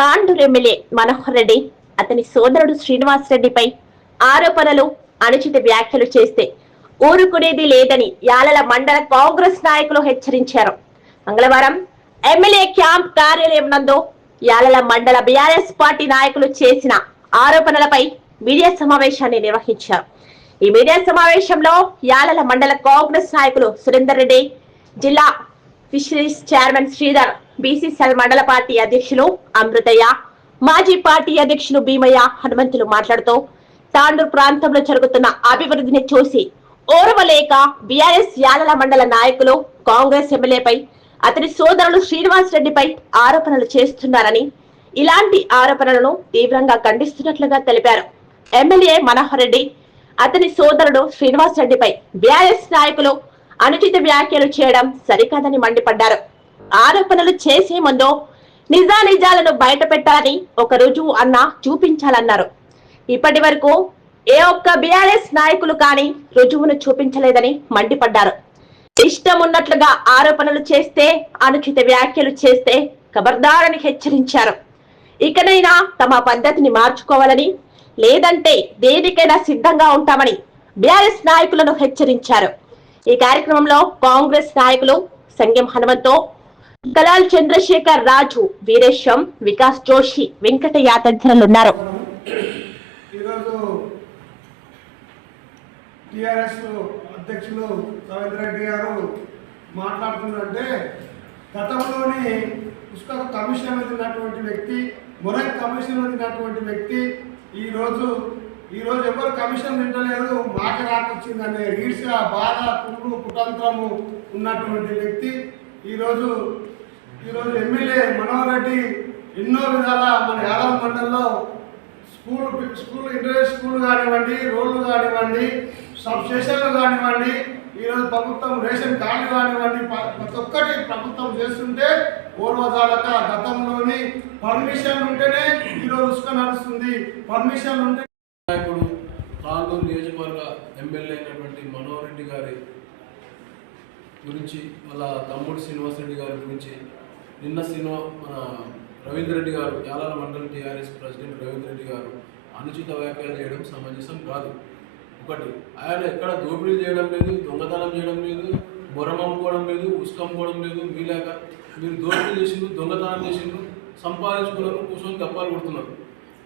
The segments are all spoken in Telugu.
తాండూరు ఎమ్మెల్యే మనోహర్ రెడ్డి అతని సోదరుడు శ్రీనివాస్ రెడ్డిపై ఆరోపణలు అనుచిత వ్యాఖ్యలు చేస్తే ఊరుకునేది లేదని యాలల మండల కాంగ్రెస్ నాయకులు హెచ్చరించారు. మంగళవారం ఎమ్మెల్యే క్యాంప్ కార్యాలయం నందు యాలల మండల బీఆర్ఎస్ పార్టీ నాయకులు చేసిన ఆరోపణలపై మీడియా సమావేశాన్ని నిర్వహించారు. ఈ మీడియా సమావేశంలో యాలల మండల కాంగ్రెస్ నాయకులు సురేందర్ రెడ్డి జిల్లా ఫిషరీస్ చైర్మన్ శ్రీధర్ బీసీసీఎల్ మండల పార్టీ అధ్యక్షులు అమృతయ్య మాజీ పార్టీ అధ్యక్షులు భీమయ్య హనుమంతులు మాట్లాడుతూ తాండూర్ ప్రాంతంలో జరుగుతున్న అభివృద్ధిని చూసి ఓర్వలేక బీఆర్ఎస్ యాదల మండల నాయకులు కాంగ్రెస్ ఎమ్మెల్యేపై అతని సోదరులు శ్రీనివాస్ రెడ్డిపై ఆరోపణలు చేస్తున్నారని ఇలాంటి ఆరోపణలను తీవ్రంగా ఖండిస్తున్నట్లుగా తెలిపారు. ఎమ్మెల్యే మనోహర్ రెడ్డి అతని సోదరుడు శ్రీనివాస్ రెడ్డిపై బీఆర్ఎస్ నాయకులు అనుచిత వ్యాఖ్యలు చేయడం సరికాదని మండిపడ్డారు. ఆరోపణలు చేసే ముందు నిజానిజాలను బయట పెట్టాలని ఒక రుజువు అన్న చూపించాలన్నారు. ఇప్పటి వరకు ఏ ఒక్క బీఆర్ఎస్ నాయకులు కానీ రుజువును చూపించలేదని మండిపడ్డారు. ఇష్టం ఉన్నట్లుగా ఆరోపణలు చేస్తే అనుచిత వ్యాఖ్యలు చేస్తే ఖబర్దారని హెచ్చరించారు. ఇకనైనా తమ పద్ధతిని మార్చుకోవాలని లేదంటే దేనికైనా సిద్ధంగా ఉంటామని బీఆర్ఎస్ నాయకులను హెచ్చరించారు. ఈ కార్యక్రమంలో కాంగ్రెస్ నాయకులు సంగం హనుమంతో కలాల్ చంద్రశేఖర్ రాజు వీరేశం వికాస్ జోషి వెంకటయ్య తదితరులున్నారు ఉన్నారు. టిఆర్ఎస్ అధ్యక్షులు రెడ్డి గారు మాట్లాడుతున్నారంటే గతంలోని పుస్తక కమిషన్ వ్యక్తి మొరక్ కమిషన్ వదిలినటువంటి వ్యక్తి ఈరోజు ఈరోజు ఎవరు కమిషన్ తింటలేదు మాట రాకొచ్చిందనే ఈర్ష బాధ కుళ్ళు కుతంత్రము ఉన్నటువంటి వ్యక్తి. ఈరోజు ఈరోజు ఎమ్మెల్యే మనోహర్ రెడ్డి ఎన్నో విధాల మన యాదవ్ మండలంలో స్కూల్ స్కూల్ ఇంటర్నెట్ స్కూల్ కానివ్వండి రోడ్లు కానివ్వండి సబ్ స్టేషన్లు కానివ్వండి ఈరోజు ప్రభుత్వం రేషన్ కార్డు కానివ్వండి ప్రతి ఒక్కటి ప్రభుత్వం చేస్తుంటే పూర్వజాలక గతంలోని పర్మిషన్ ఉంటేనే ఈరోజు ఇసుక నడుస్తుంది. పర్మిషన్ ఉంటే నాయకుడు తాండూరు నియోజకవర్గ ఎమ్మెల్యే అయినటువంటి మనోహర్ రెడ్డి గారి గురించి వాళ్ళ తమ్ముడు శ్రీనివాస్ రెడ్డి గారి గురించి నిన్న శ్రీనివా మన రవీంద్ర రెడ్డి గారు యాలాల మండలం టీఆర్ఎస్ ప్రెసిడెంట్ రవీంద్ర రెడ్డి గారు అనుచిత వ్యాఖ్యలు చేయడం సమంజసం కాదు. ఒకటి ఆయన ఎక్కడ దోపిడీ చేయడం లేదు దొంగతనం చేయడం లేదు బొరం లేదు ఉసుక అమ్ముకోవడం లేదు మీలాక మీరు దోపిడీ చేసిండ్రు దొంగతనం చేసిండ్రు సంపాదించుకున్నారు కూర్చొని గప్పాలు కొడుతున్నారు.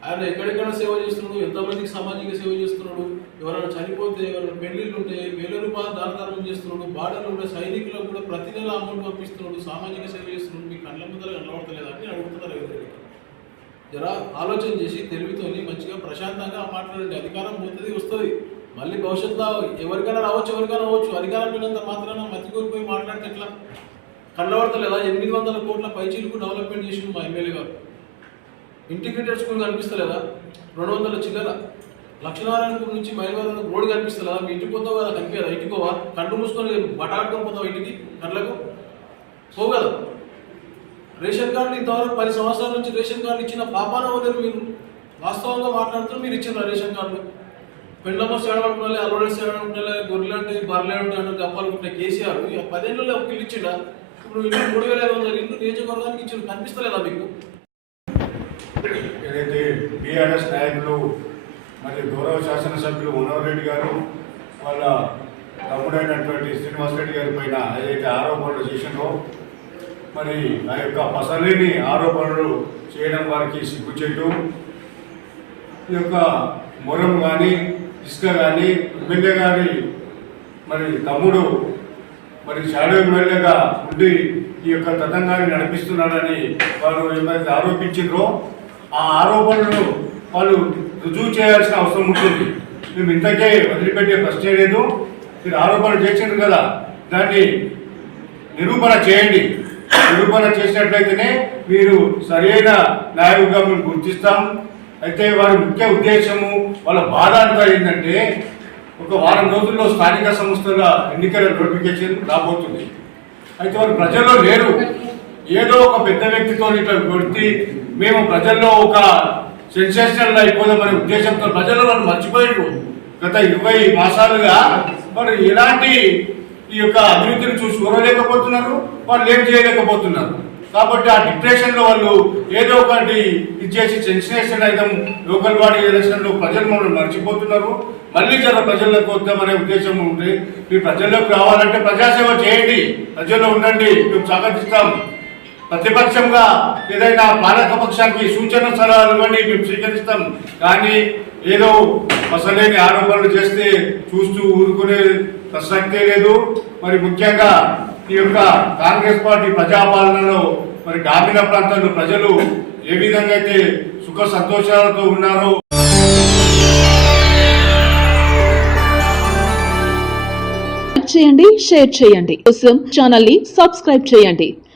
ఆయన ఎక్కడెక్కడ సేవ చేస్తున్నాడు? ఎంతమందికి సామాజిక సేవ చేస్తున్నాడు. ఎవరైనా చనిపోతే ఎవరైనా పెళ్ళిళ్ళు ఉంటే వేల రూపాయలు దానధర్మం చేస్తున్నాడు. బార్డర్లు ఉండే సైనికులకు కూడా ప్రతి నెల అమౌంట్ పంపిస్తున్నాడు. సామాజిక సేవ చేస్తున్నాడు. మీ కళ్ళ ముందర కనబడతలేదా అని అడుగుతున్నారు ఎవరికి జరా ఆలోచన చేసి తెలివితోని మంచిగా ప్రశాంతంగా మాట్లాడండి. అధికారం పోతుంది వస్తుంది. మళ్ళీ భవిష్యత్తులో ఎవరికైనా రావచ్చు ఎవరికైనా రావచ్చు అధికారం లేనంత మాత్రాన మతి కోల్పోయి మాట్లాడితే ఎట్లా? కళ్ళబడతలేదా ఎనిమిది వందల కోట్ల పైచీలకు డెవలప్మెంట్ చేసిండు మా ఎమ్మెల్యే గారు. ఇంటిగ్రేటెడ్ స్కూల్ కనిపిస్తలేదా? రెండు వందల చిల్లర. లక్ష్మీనారాయణపూర్ నుంచి మైలవరం రోడ్ కనిపిస్తలేదా? మీ ఇంటికి పోతావు కదా కనిపించదా? ఇంటికి పోవా కళ్ళు మూసుకొని బటాడుకొని పోతావు ఇంటికి? కళ్ళకు? పోవు కదా. రేషన్ కార్డు ఇంతవరకు పది సంవత్సరాల నుంచి రేషన్ కార్డు ఇచ్చిన పాపాన వదిలేరు మీరు వాస్తవంగా మాట్లాడుతూ మీరు ఇచ్చిన రేషన్ కార్డులు? పెండ్లమ్మ ఉండాలి అల్లుడే సేడనుకున్నా గొర్రెలు అంటే బర్రెలు అంటే గప్పలు ఉంటాయి కేసీఆర్. ఇక పదేళ్ళలో ఒక ఇల్లు ఇచ్చిండా? ఇప్పుడు ఇల్లు మూడు వేల ఐదు వందల ఇల్లు నియోజకవర్గానికి ఇచ్చిన కనిపిస్తలేదా మీకు? ఏదైతే బీఆర్ఎస్ నాయకులు మరి గౌరవ శాసనసభ్యులు మనోహర్ రెడ్డి గారు వాళ్ళ తమ్ముడైనటువంటి శ్రీనివాస్ రెడ్డి గారి పైన ఏదైతే ఆరోపణలు చేసినో మరి ఆ యొక్క పసలేని ఆరోపణలు చేయడం వారికి సిగ్గుచెట్టు. ఈ యొక్క మొరం కానీ ఇసుక కానీ ఎమ్మెల్యే గారి మరి తమ్ముడు మరి షాడో ఎమ్మెల్యేగా ఉండి ఈ యొక్క తతంగాన్ని నడిపిస్తున్నాడని వారు ఏమైతే ఆరోపించారో ఆ ఆరోపణలు వాళ్ళు రుజువు చేయాల్సిన అవసరం ఉంటుంది. మేము ఇంతకే వదిలిపెట్టే ప్రశ్నే లేదు. మీరు ఆరోపణ చేసిండ్రు కదా దాన్ని నిరూపణ చేయండి. నిరూపణ చేసినట్లయితేనే మీరు సరైన న్యాయంగా మేము గుర్తిస్తాం. అయితే వారి ముఖ్య ఉద్దేశము వాళ్ళ బాధ అంతా ఏంటంటే ఒక వారం రోజుల్లో స్థానిక సంస్థల ఎన్నికల నోటిఫికేషన్ రాబోతుంది. అయితే వారు ప్రజల్లో లేరు. ఏదో ఒక పెద్ద వ్యక్తితో ఇట్లా కొట్టి మేము ప్రజల్లో ఒక సెన్సేషనల్ అయిపోదామనే ఉద్దేశంతో ప్రజలు వాళ్ళు మర్చిపోయారు గత ఇరవై మాసాలుగా మరి ఎలాంటి ఈ యొక్క అభివృద్ధిని చూసి ఓరలేకపోతున్నారు వాళ్ళు ఏం చేయలేకపోతున్నారు. కాబట్టి ఆ డిప్రెషన్లో వాళ్ళు ఏదో ఒకటి ఇచ్చేసి సెన్సినేషన్ అయితే లోకల్ బాడీ ఎలక్షన్లో ప్రజలు మమ్మల్ని మర్చిపోతున్నారు. మళ్ళీ జర ప్రజల్లోకి వద్దామనే ఉద్దేశం ఉంది మీరు ప్రజల్లోకి రావాలంటే ప్రజాసేవ చేయండి ప్రజల్లో ఉండండి మేము స్వాగతిస్తాం. ప్రతిపక్షంగా ఏదైనా పాలక పక్షానికి సూచన సలహాలు ఇవ్వండి మేము స్వీకరిస్తాం. కానీ ఏదో అసలేని ఆరోపణలు చేస్తే చూస్తూ ఊరుకునే ప్రసక్తే లేదు. మరి ముఖ్యంగా ఈ యొక్క కాంగ్రెస్ పార్టీ ప్రజాపాలనలో మరి గ్రామీణ ప్రాంతాల్లో ప్రజలు ఏ విధంగా అయితే సుఖ సంతోషాలతో ఉన్నారో చేయండి షేర్ చేయండి. కోసం ఛానల్ని సబ్స్క్రైబ్ చేయండి.